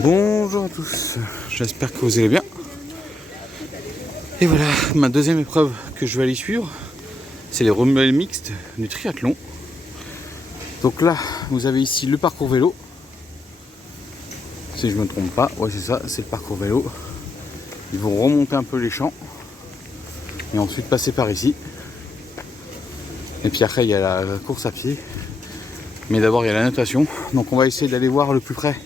Bonjour à tous, j'espère que vous allez bien. Et voilà, ma deuxième épreuve que je vais aller suivre, c'est les relais mixtes du triathlon. Donc là, vous avez ici le parcours vélo. Si je ne me trompe pas, ouais c'est ça, c'est le parcours vélo. Ils vont remonter un peu les champs et ensuite passer par ici. Et puis après, il y a la course à pied. Mais d'abord, il y a la natation. Donc on va essayer d'aller voir le plus près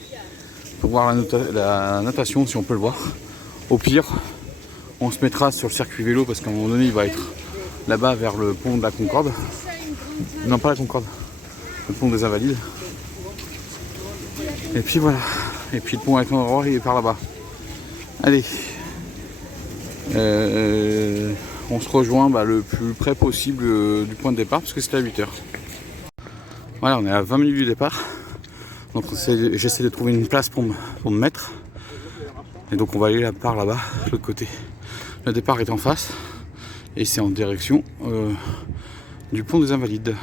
pour voir la natation si on peut le voir. Au pire, on se mettra sur le circuit vélo parce qu'à un moment donné, il va être là-bas vers le pont de la Concorde. Non, pas la Concorde, le pont des Invalides. Et puis voilà. Et puis le pont avec l'endroit, il est par là-bas. Allez. On se rejoint le plus près possible du point de départ parce que c'est à 8h. Voilà, on est à 20 minutes du départ. Donc j'essaie de trouver une place pour me mettre. Et donc on va aller par là-bas, de l'autre côté. Le départ est en face. Et c'est en direction du pont des Invalides.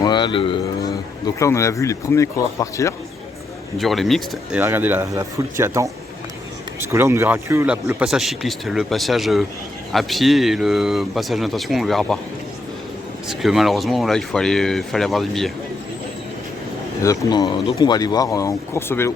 Voilà, donc là on a vu les premiers coureurs partir du relais mixte. Et là, regardez la foule qui attend. Parce que là on ne verra que le passage cycliste. Le passage à pied et le passage natation on ne le verra pas. Parce que malheureusement là il fallait avoir des billets. Et donc on va aller voir en course vélo.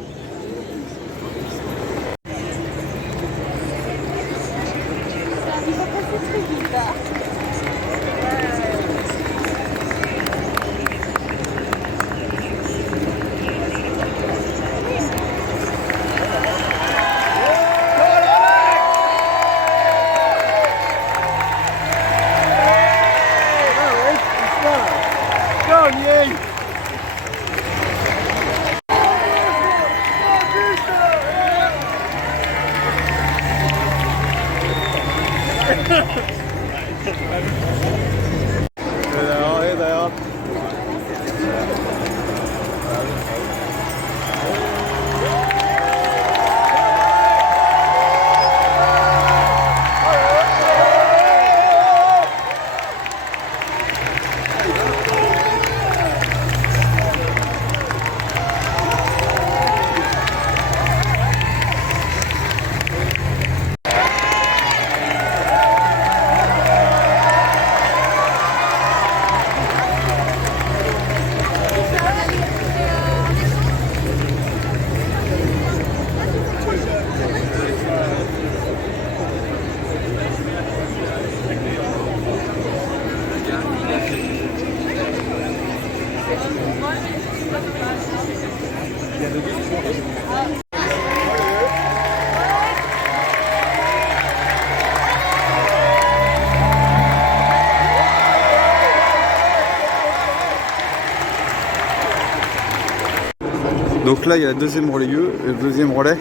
Donc là il y a le deuxième relais,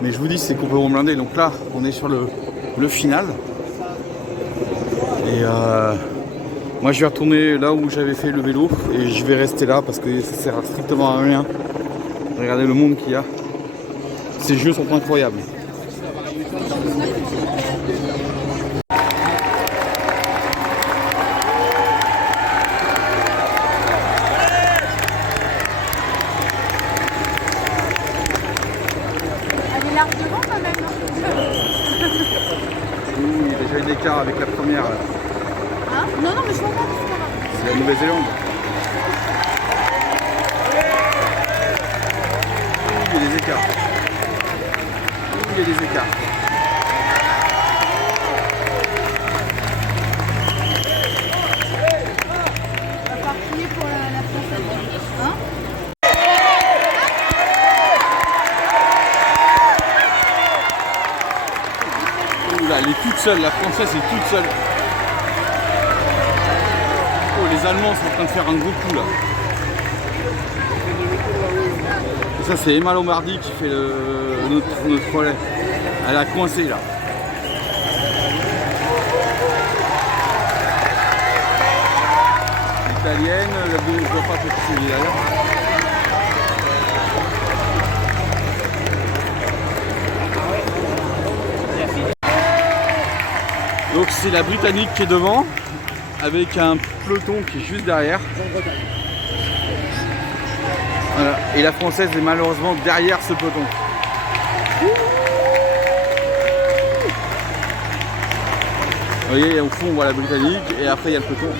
mais je vous dis c'est qu'on peut blinder. Donc là on est sur le final. Et moi je vais retourner là où j'avais fait le vélo et je vais rester là parce que ça sert strictement à rien. Regardez le monde qu'il y a. Ces jeux sont incroyables. Largement quand même, Oui, il y a déjà une écart avec la première. hein? Non, mais je vois pas parce que C'est la Nouvelle-Zélande. Il y a des écarts. Il y a des écarts. on va pas crier pour la française, hein? Là, elle est toute seule, la française est toute seule. Oh, les Allemands sont en train de faire un gros coup là. Et ça c'est Emma Lombardi qui fait notre relais. Elle a coincé là. L'italienne, la je ne vois pas ce que c'est d'ailleurs. c'est la Britannique qui est devant, avec un peloton qui est juste derrière. Voilà. Et la Française est malheureusement derrière ce peloton. Vous voyez, au fond on voit la Britannique et après il y a le peloton.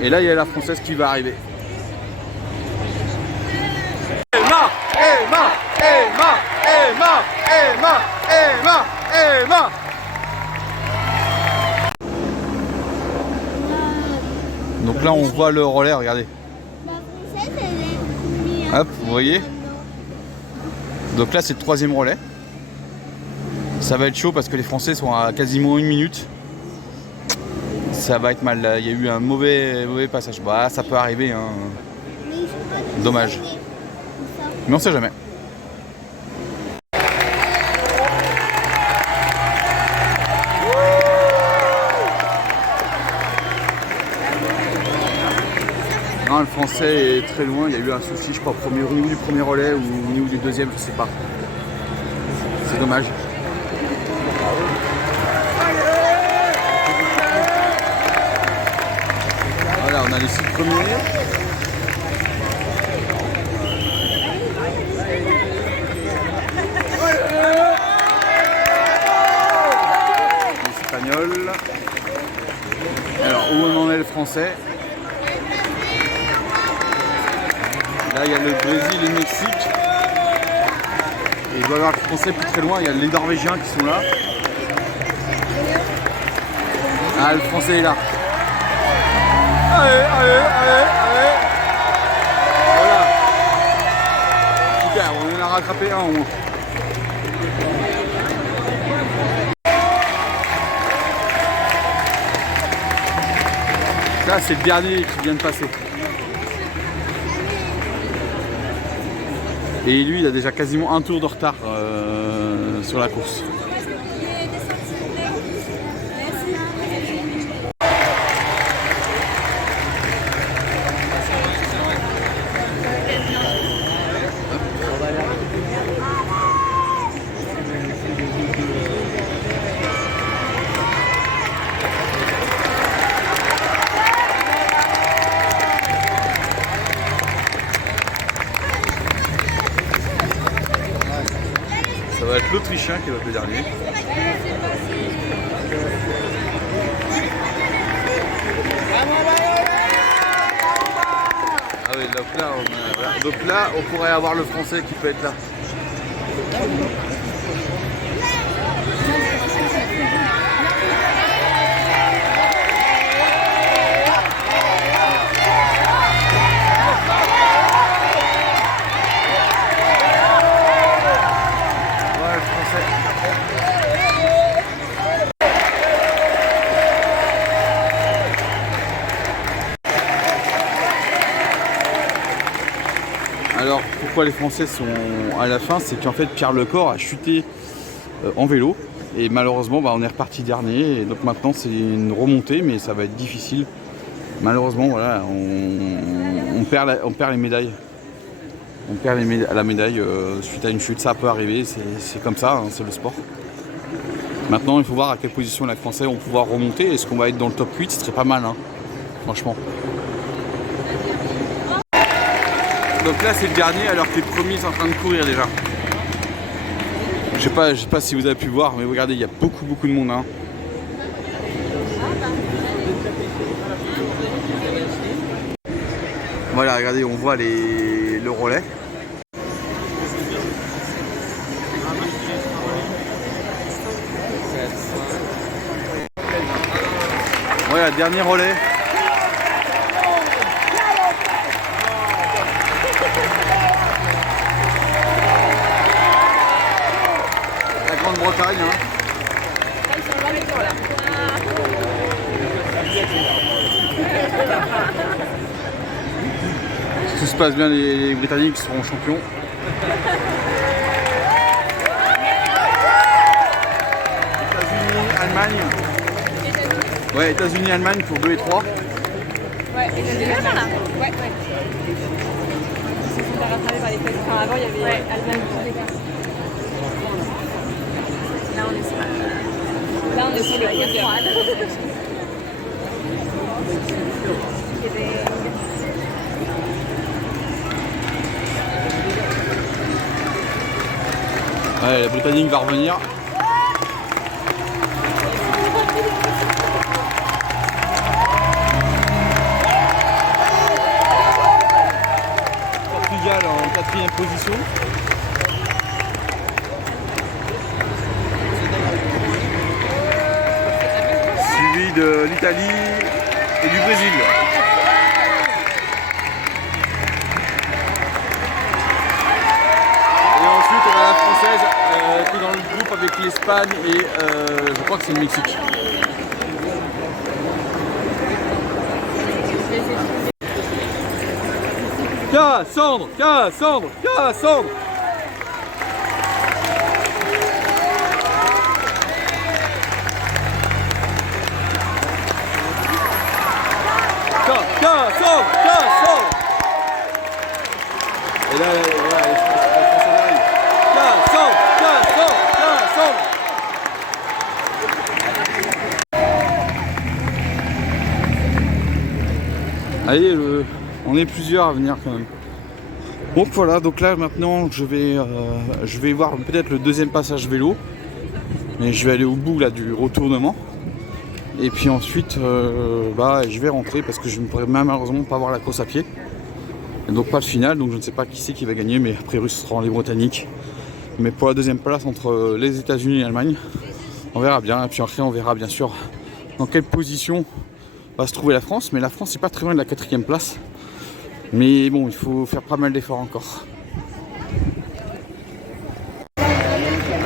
Et là il y a la Française qui va arriver. Emma, Emma, Emma, Emma, Emma, Emma, Emma. Donc là on voit le relais, regardez. La Française, elle est Hop, vous voyez. Donc là c'est le troisième relais. Ça va être chaud parce que les Français sont à quasiment 1 minute. Ça va être mal. Il y a eu un mauvais passage. Bah ça peut arriver, hein. Dommage. Mais on sait jamais. Non, le Français est très loin. Il y a eu un souci, je crois, au niveau du premier relais ou au niveau du deuxième, je sais pas. C'est dommage. Voilà, on a les 6 premiers. Les Espagnols. Alors, où on en est le Français? Là, il y a le Brésil et le Mexique. Et il doit y avoir le Français plus très loin. Il y a les Norvégiens qui sont là. Ah, le Français est là. Allez, allez, allez, allez. Voilà. Super, on en a rattrapé un au moins. Là, c'est le dernier qui vient de passer. Et lui, il a déjà quasiment un tour de retard sur la course. Ça va être l'Autrichien qui va être le dernier. Ah oui, donc là, on pourrait avoir le Français qui peut être là. Alors pourquoi les Français sont à la fin, c'est qu'en fait Pierre Lecor a chuté en vélo et malheureusement on est reparti dernier et donc maintenant c'est une remontée mais ça va être difficile. Malheureusement voilà, on perd les médailles. On perd la médaille suite à une chute, ça peut arriver, c'est comme ça, hein, c'est le sport. Maintenant il faut voir à quelle position les Français vont pouvoir remonter, est-ce qu'on va être dans le top 8, ce serait pas mal hein, franchement. Donc là c'est le dernier alors que les premiers sont en train de courir déjà. Je sais pas si vous avez pu voir mais regardez il y a beaucoup de monde hein. Voilà regardez on voit le relais. Voilà dernier relais. Grande-Bretagne. Hein. Si tout se passe bien, les Britanniques seront champions. États-Unis, Allemagne. Ouais, États-Unis, Allemagne pour 2 et 3. Ouais, et c'est déjà là. Ouais. Ils se sont rattrapés par les pays. Enfin, avant, il y avait Allemagne. Là, on est sur Là, on est sur le podium. Ouais, la Britannique va revenir. Portugal en 4e position. Suivi de l'Italie et du Brésil. Ensuite, on a la française qui est dans le groupe avec l'Espagne et je crois que c'est le Mexique. Cassandre, Cassandre, Cassandre. Cassandre, Cassandre. Et là, la française arrive. Cassandre, Cassandre, Cassandre. Allez, on est plusieurs à venir quand même. Donc voilà, donc là maintenant je vais voir peut-être le deuxième passage vélo. Mais je vais aller au bout là du retournement. Et puis ensuite je vais rentrer parce que je ne pourrai malheureusement pas voir la course à pied. Et donc pas le final, donc je ne sais pas qui c'est qui va gagner, mais a priori ce seront les Britanniques. Mais pour la deuxième place entre les États-Unis et l'Allemagne, on verra bien. Et puis après on verra bien sûr dans quelle position va se trouver la France. Mais la France c'est pas très loin de la 4e place. Mais bon, il faut faire pas mal d'efforts encore.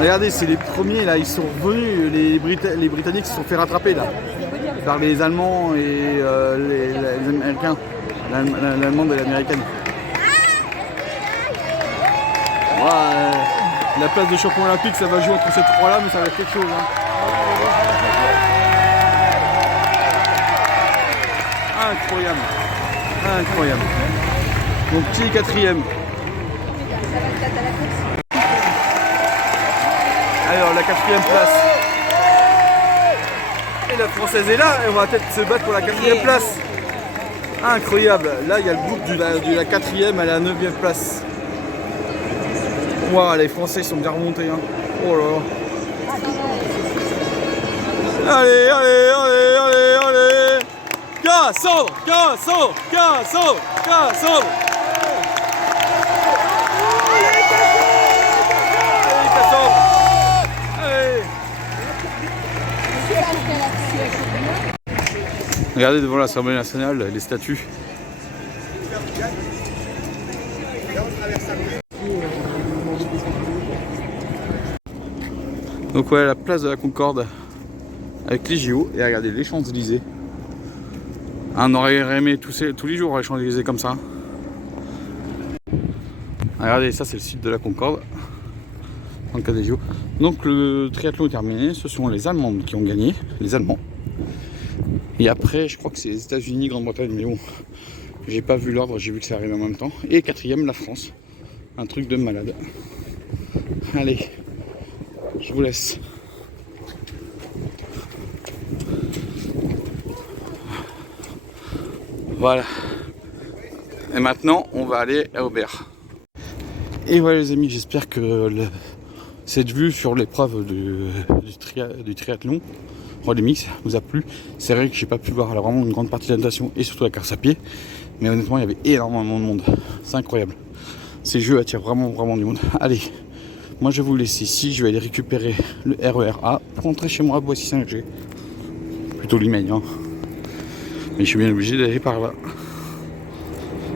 Regardez, c'est les premiers là, ils sont revenus, les Britanniques se sont fait rattraper là par les Allemands et les Américains, l'Allemande et l'Américaine. La place de champion olympique, ça va jouer entre ces trois là, mais ça va être quelque chose. Hein. Incroyable, incroyable. Donc qui est 4e? Alors la 4e place. Et la française est là, et on va peut-être se battre pour la 4e place. Incroyable. Là il y a le groupe de la 4e à la 9e place. Wow, les Français ils sont bien remontés. Hein. Oh là là. Allez, allez, allez, allez, allez. Cassandre, Cassandre, Cassandre, Cassandre. Regardez devant l'Assemblée nationale, les statues. Donc ouais, la place de la Concorde avec les JO et regardez les Champs-Élysées. On aurait aimé tous les jours les Champs-Élysées comme ça. Regardez, ça c'est le site de la Concorde. En cas des JO. Donc le triathlon est terminé, ce sont les Allemandes qui ont gagné, les Allemands. Et après, je crois que c'est les États-Unis, Grande-Bretagne, mais bon, j'ai pas vu l'ordre, j'ai vu que ça arrivait en même temps. Et 4e, la France. Un truc de malade. Allez, je vous laisse. Voilà. Et maintenant, on va aller à Aubert. Et voilà les amis, j'espère que cette vue sur l'épreuve du triathlon, des mix, vous a plu. C'est vrai que j'ai pas pu voir vraiment une grande partie de la natation et surtout la course à pied, mais honnêtement il y avait énormément de monde, c'est incroyable. Ces jeux attirent vraiment du monde. Allez, moi je vais vous laisser ici, je vais aller récupérer le RER A pour rentrer chez moi à Boissy 5G, plutôt Limeil, hein. Mais je suis bien obligé d'aller par là.